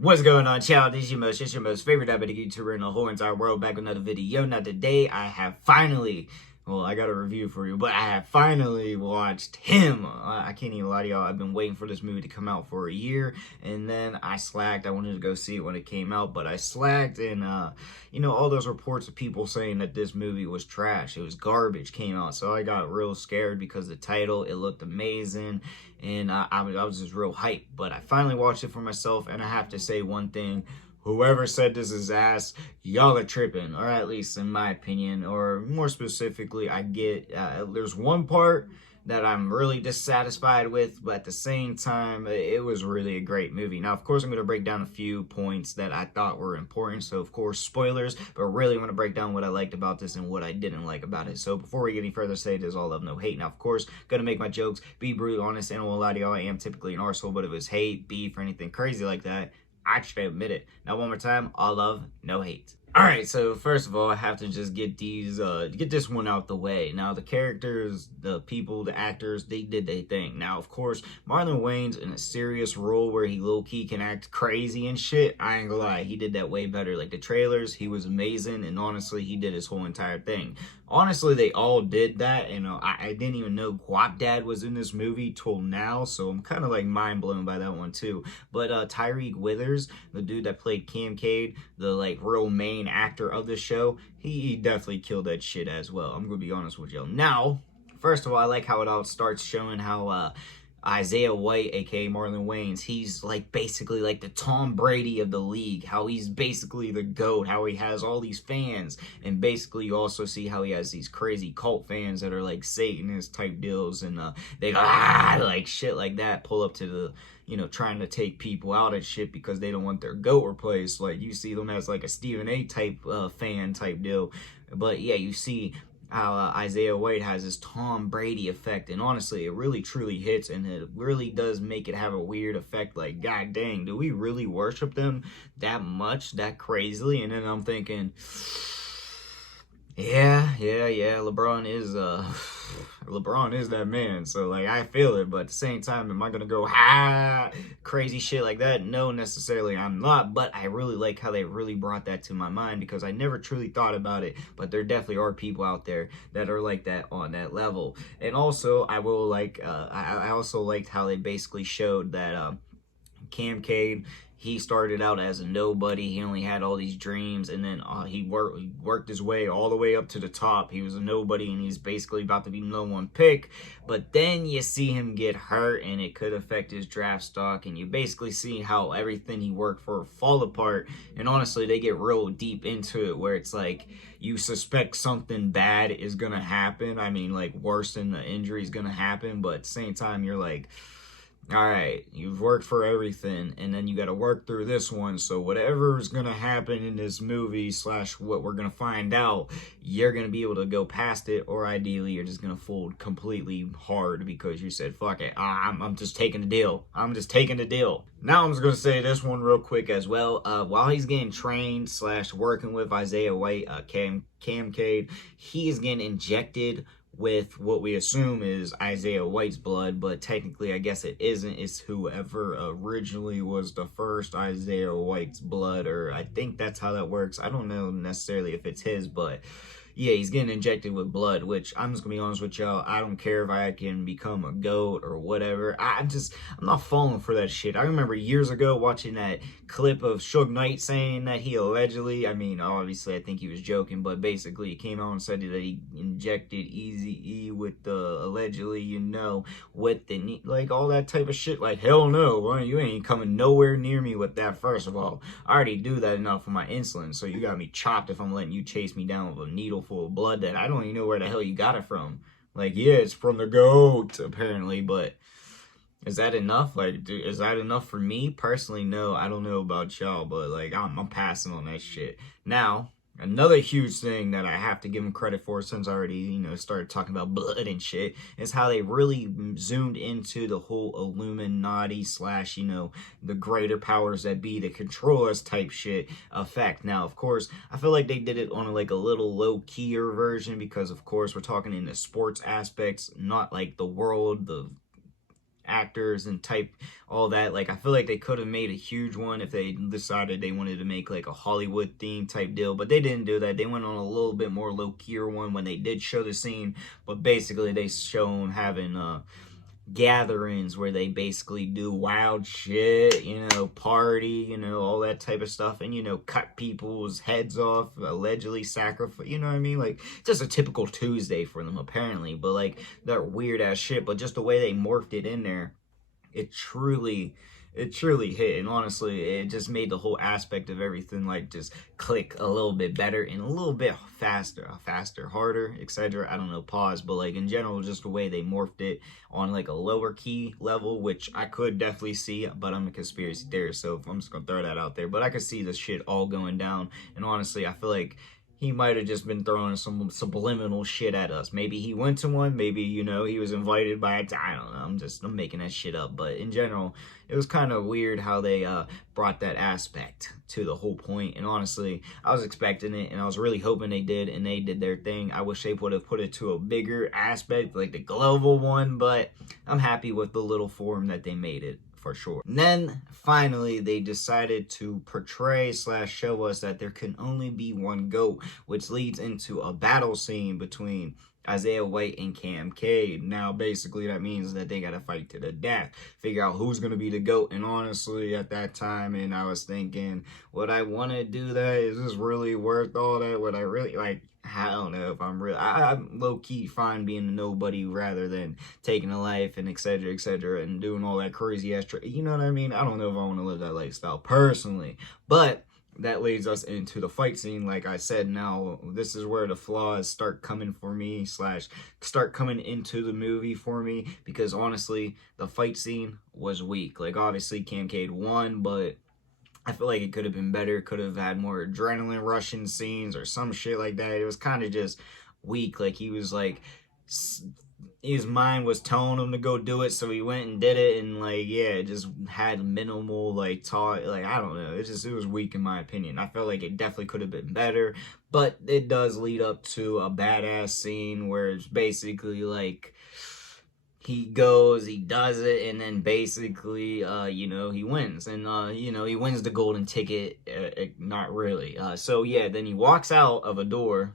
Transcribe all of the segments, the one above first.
What's going on, child? This is your most favorite Diabeto YouTuber in the whole entire world, back with another video. Now today I have finally, well, I got a review for you, but I have finally watched him. I can't even lie to y'all, I've been waiting for this movie to come out for a year, and then I slacked. I wanted to go see it when it came out, but I slacked, and all those reports of people saying that this movie was trash, it was garbage, came out, so I got real scared because the title, it looked amazing, and I was just real hyped. But I finally watched it for myself, and I have to say one thing: whoever said this is ass, y'all are tripping, or at least in my opinion, or more specifically, I get there's one part that I'm really dissatisfied with, but at the same time, it was really a great movie. Now, of course, I'm going to break down a few points that I thought were important, so of course, spoilers, but really I'm going to break down what I liked about this and what I didn't like about it. So before we get any further, say there's all love, no hate. Now, of course, going to make my jokes, be brutally honest, and I won't lie to y'all, I am typically an arsehole, but if it's hate, beef, or anything crazy like that, I just admit it. Now, one more time, all love, no hate. Alright, so first of all, I have to just get this one out the way. Now, the characters, the people, the actors, they did their thing. Now, of course, Marlon Wayans in a serious role where he low-key can act crazy and shit, I ain't gonna lie, he did that way better. Like, the trailers, he was amazing, and honestly, he did his whole entire thing. Honestly, they all did that, and I didn't even know Guap Dad was in this movie till now, so I'm kind of like mind blown by that one too. But Tyreek Withers, the dude that played Cam Cade, the like real main actor of the show, he definitely killed that shit as well. I'm gonna be honest with y'all. Now, first of all, I like how it all starts showing how Isaiah White, aka Marlon Wayans, he's like basically like the Tom Brady of the league, how he's basically the GOAT, how he has all these fans, and basically you also see how he has these crazy cult fans that are like Satanist type deals, and they go like shit like that, pull up to the trying to take people out and shit because they don't want their GOAT replaced. Like, you see them as like a Stephen A type fan type deal. But yeah, you see how Isaiah White has this Tom Brady effect, and honestly, it really truly hits, and it really does make it have a weird effect. Like, god dang, do we really worship them that much, that crazily? And then I'm thinking, yeah, LeBron is that man, so like I feel it, but at the same time, am I gonna go crazy shit like that? No, necessarily I'm not, but I really like how they really brought that to my mind because I never truly thought about it, but there definitely are people out there that are like that on that level. And also, I will like, I also liked how they basically showed that Cam Cade, he started out as a nobody. He only had all these dreams, and then he worked his way all the way up to the top. He was a nobody, and he's basically about to be no one pick. But then you see him get hurt, and it could affect his draft stock, and you basically see how everything he worked for fall apart. And honestly, they get real deep into it, where it's like you suspect something bad is gonna happen. I mean, like, worse than the injury is gonna happen, but at the same time, you're like, all right, you've worked for everything, and then you got to work through this one, so whatever is going to happen in this movie slash what we're going to find out, you're going to be able to go past it, or ideally you're just going to fold completely hard because you said, fuck it, I'm just taking the deal. I'm just taking the deal. Now I'm just going to say this one real quick as well. While he's getting trained slash working with Isaiah White, Cam Cade, he is getting injected with what we assume is Isaiah White's blood, but technically I guess it isn't. It's whoever originally was the first Isaiah White's blood, or I think that's how that works. I don't know necessarily if it's his, but yeah, he's getting injected with blood, which I'm just gonna be honest with y'all, I don't care if I can become a GOAT or whatever. I'm not falling for that shit. I remember years ago watching that clip of Suge Knight saying that he allegedly, I mean, obviously I think he was joking, but basically he came out and said that he injected Eazy-E with the, allegedly, with the, like, all that type of shit. Like, hell no, well, you ain't coming nowhere near me with that. First of all, I already do that enough for my insulin, so you got me chopped if I'm letting you chase me down with a needle full of blood that I don't even know where the hell you got it from. Like, yeah, it's from the GOAT, apparently, but is that enough? Like, dude, is that enough for me? Personally, no. I don't know about y'all, but, like, I'm passing on that shit. Now, another huge thing that I have to give them credit for, since I already, started talking about blood and shit, is how they really zoomed into the whole Illuminati slash, the greater powers that be that control us type shit effect. Now, of course, I feel like they did it on like a little low-keyer version because, of course, we're talking in the sports aspects, not like the world, the actors and type all that. Like, I feel like they could have made a huge one if they decided they wanted to make like a Hollywood theme type deal, but they didn't do that. They went on a little bit more low-key one when they did show the scene, but basically they show them having gatherings where they basically do wild shit, party, all that type of stuff, and cut people's heads off, allegedly sacrifice, you know what I mean? Like, just a typical Tuesday for them apparently, but like that weird ass shit. But just the way they morphed it in there, it truly hit. And honestly, it just made the whole aspect of everything like just click a little bit better and a little bit faster, harder, etc. I don't know, pause, but like in general, just the way they morphed it on like a lower key level, which I could definitely see, but I'm a conspiracy theorist, so I'm just gonna throw that out there. But I could see this shit all going down, and honestly, I feel like he might have just been throwing some subliminal shit at us. Maybe he went to one. Maybe, he was invited by it. I don't know. I'm making that shit up. But in general, it was kind of weird how they brought that aspect to the whole point. And honestly, I was expecting it, and I was really hoping they did, and they did their thing. I wish they would have put it to a bigger aspect, like the global one. But I'm happy with the little form that they made it, for sure. And then finally they decided to portray / show us that there can only be one GOAT, which leads into a battle scene between Isaiah White and Cam Cade. Now basically that means that they gotta fight to the death, figure out who's gonna be the GOAT. And honestly, at that time, and I was thinking, would I want to do that? Is this really worth all that? Would I really, like, I don't know if I'm real. I'm low-key fine being a nobody rather than taking a life and etc., and doing all that crazy ass, you know what I mean? I don't know if I want to live that lifestyle personally, but that leads us into the fight scene. Like I said, now this is where the flaws start coming for me / start coming into the movie for me, because honestly, the fight scene was weak. Like, obviously Cam Cade won, but I feel like it could have been better. Could have had more adrenaline rushing scenes or some shit like that. It was kind of just weak. Like, he was like, his mind was telling him to go do it, so he went and did it, and like, yeah, it just had minimal like talk. Like, I don't know, it was weak in my opinion. I felt like it definitely could have been better, but it does lead up to a badass scene where it's basically like he goes, he does it, and then basically, he wins. And, he wins the golden ticket, not really. So, yeah, then he walks out of a door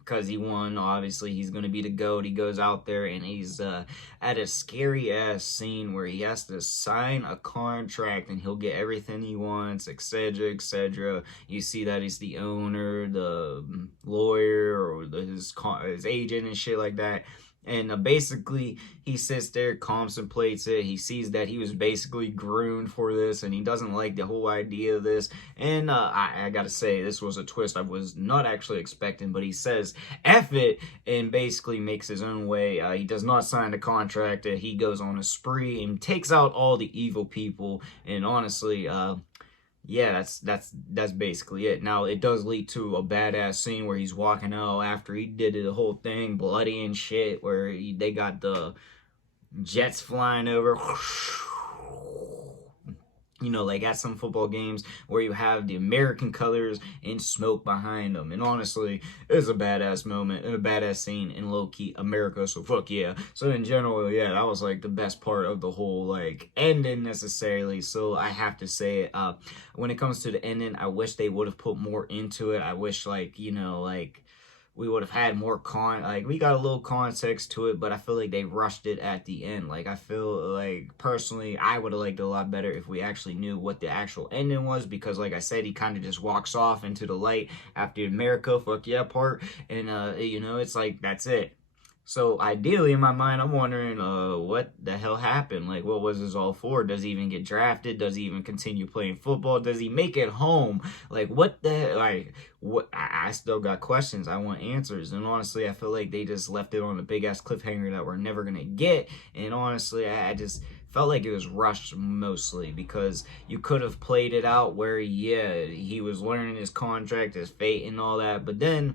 because he won. Obviously, he's going to be the GOAT. He goes out there, and he's at a scary-ass scene where he has to sign a contract, and he'll get everything he wants, etc. You see that he's the owner, the lawyer, or his agent and shit like that. And basically, he sits there, contemplates it. He sees that he was basically groomed for this, and he doesn't like the whole idea of this. And I gotta say, this was a twist I was not actually expecting. But he says, F it, and basically makes his own way. He does not sign the contract. He goes on a spree and takes out all the evil people. And honestly, yeah, that's basically it. Now, it does lead to a badass scene where he's walking out after he did the whole thing, bloody and shit, where they got the jets flying over. Like at some football games where you have the American colors and smoke behind them. And honestly, it's a badass moment and a badass scene in low-key America, so fuck yeah. So in general, yeah, that was like the best part of the whole like ending necessarily. So I have to say, when it comes to the ending, I wish they would have put more into it. I wish we would have had more we got a little context to it, but I feel like they rushed it at the end. Like, I feel like, personally, I would have liked it a lot better if we actually knew what the actual ending was, because, like I said, he kind of just walks off into the light after America, fuck yeah part, and, it's like, that's it. So ideally, in my mind, I'm wondering, what the hell happened? Like, what was this all for? Does he even get drafted? Does he even continue playing football? Does he make it home? Like, what the, like, what? I still got questions. I want answers. And honestly, I feel like they just left it on a big-ass cliffhanger that we're never going to get. And honestly, I just felt like it was rushed mostly, because you could have played it out where, yeah, he was learning his contract, his fate, and all that. But then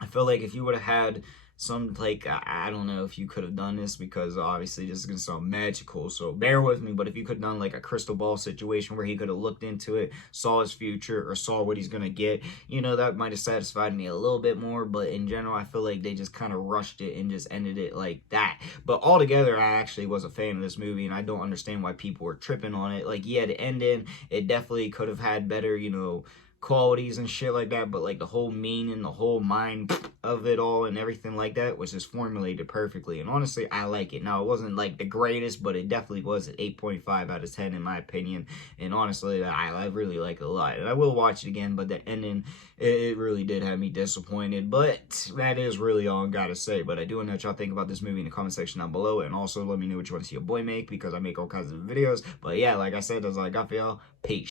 I feel like if you would have had some, like, I don't know if you could have done this, because obviously this is gonna sound magical, so bear with me, but if you could have done like a crystal ball situation where he could have looked into it, saw his future, or saw what he's gonna get, you know, that might have satisfied me a little bit more. But in general, I feel like they just kind of rushed it and just ended it like that. But altogether, I actually was a fan of this movie, and I don't understand why people were tripping on it. Like, yeah, the ending, it definitely could have had better, you know, qualities and shit like that, but like the whole meaning, the whole mind of it all and everything like that was just formulated perfectly. And honestly, I like it. Now, it wasn't like the greatest, but it definitely was an 8.5 out of 10 in my opinion. And honestly, I really like it a lot, and I will watch it again. But the ending, it really did have me disappointed. But that is really all I gotta say. But I do want to know what y'all think about this movie in the comment section down below, and also let me know what you want to see your boy make, because I make all kinds of videos. But yeah, like I said, that's all I got for y'all. Peace.